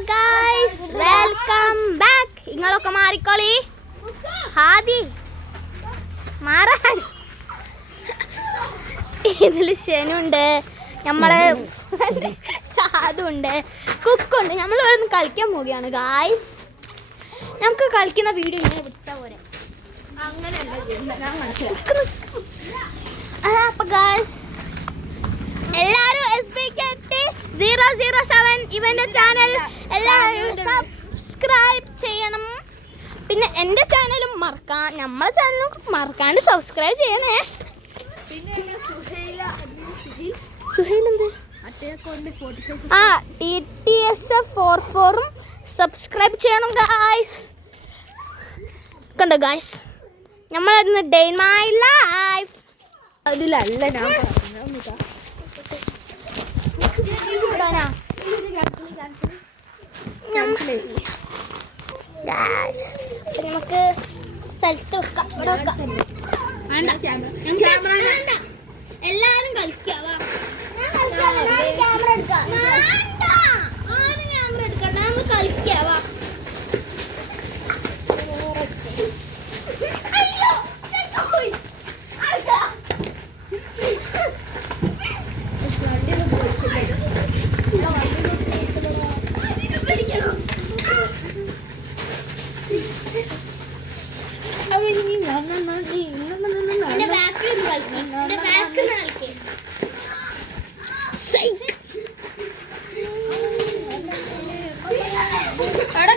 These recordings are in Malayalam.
Guys, welcome back. ഇങ്ങളൊക്കെ മാറിക്കോളി. ഹാദി മാറാൻ. ഇതില് ഷെനുണ്ട്, നമ്മളെ ഷാദുണ്ട്, കുക്കുണ്ട്. നമ്മൾ ഇവിടെ നിന്ന് കളിക്കാൻ പോവുകയാണ് ഗായ്സ്. നമുക്ക് കളിക്കുന്ന വീഡിയോ ഇങ്ങനെ വിട്ടാ പോരെ. അപ്പൊ ഗായ്സ് എല്ലാവരും SBKT007 ഇവന്റെ ചാനൽ എല്ലാവരും സബ്സ്ക്രൈബ് ചെയ്യണം. പിന്നെ എൻ്റെ ചാനലും നമ്മളെ ചാനലും മറക്കാണ്ട് സബ്സ്ക്രൈബ് ചെയ്യണേ. സുഹൈൽ എന്ത് TTS44 സബ്സ്ക്രൈബ് ചെയ്യണം ഗായ്സ്. കണ്ടോ ഗായ്സ്, നമ്മളായിരുന്നു ഡേ ഇൻ മൈ ലൈഫ്. അതിലല്ല ഞാൻ നമുക്ക് സ്ഥലത്ത് വെക്കാം. എല്ലാരും കളിക്കാവാ. ക്യാമറ എടുക്കാം, നമ്മൾ കളിക്കാവാ.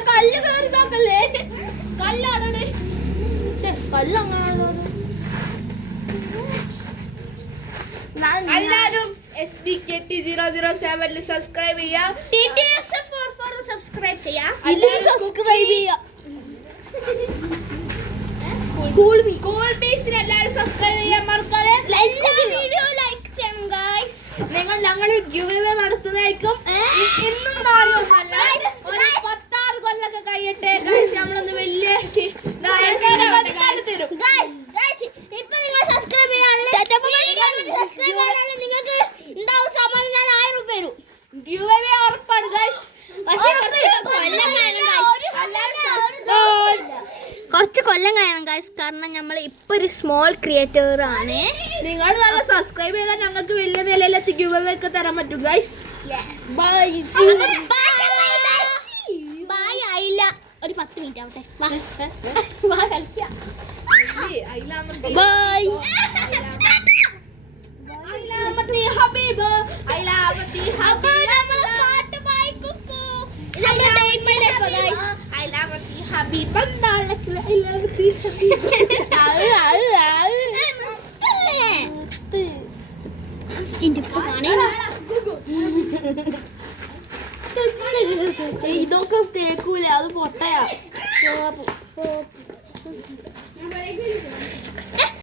കല്ല് കയറി നോക്കല്ലേ, കല്ലാടേ കല്ലങ്ങനെ. എല്ലാരും SBKT007 സബ്സ്ക്രൈബ് ചെയ്യാം. TTS44 സബ്സ്ക്രൈബ് ചെയ്യാം. സബ്സ്ക്രൈബ് ചെയ്യാം. കൂൾ ബീസിന് എല്ലാരും സബ്സ്ക്രൈബ് ചെയ്യാൻ മറക്കാതെ വീഡിയോ ലൈക്ക് ചെയ്യണം ഗൈസ്. ഞങ്ങൾ ഗിവ് നടത്തുന്നതായിരിക്കും. ഇന്നും നാളെയും ഒന്നല്ല, ഒരു 16 കൊല്ലൊക്കെ കഴിയട്ടെ ഗൈസ്. നമ്മളൊന്ന് വലിയ തരും. ഇപ്പൊ നിങ്ങൾ സബ്സ്ക്രൈബ് ചെയ്യാനുള്ള നിങ്ങൾക്ക് ഉണ്ടാവും സമ്മാനം. ഞാൻ 1000 രൂപ തരും. ഗിവ് ഉറപ്പാണ് ഗൈസ്. കുറച്ച് കൊല്ലം കഴിയണം ഗൈസ്, കാരണം നമ്മൾ ഇപ്പൊ ഒരു സ്മോൾ ക്രിയേറ്റർ ആണ്. നിങ്ങൾ നല്ല സബ്സ്ക്രൈബ് ചെയ്താൽ ഞങ്ങൾക്ക് വലിയ നിലയിലെത്തി ഗിവ് ഒക്കെ തരാൻ പറ്റും ഗൈസ്. ബൈ. ആയില്ല, ഒരു 10 മിനിറ്റ് ആവട്ടെ. ബൈ. ഇതൊക്കെ കേക്കൂലേ, അത് പൊട്ടയാ.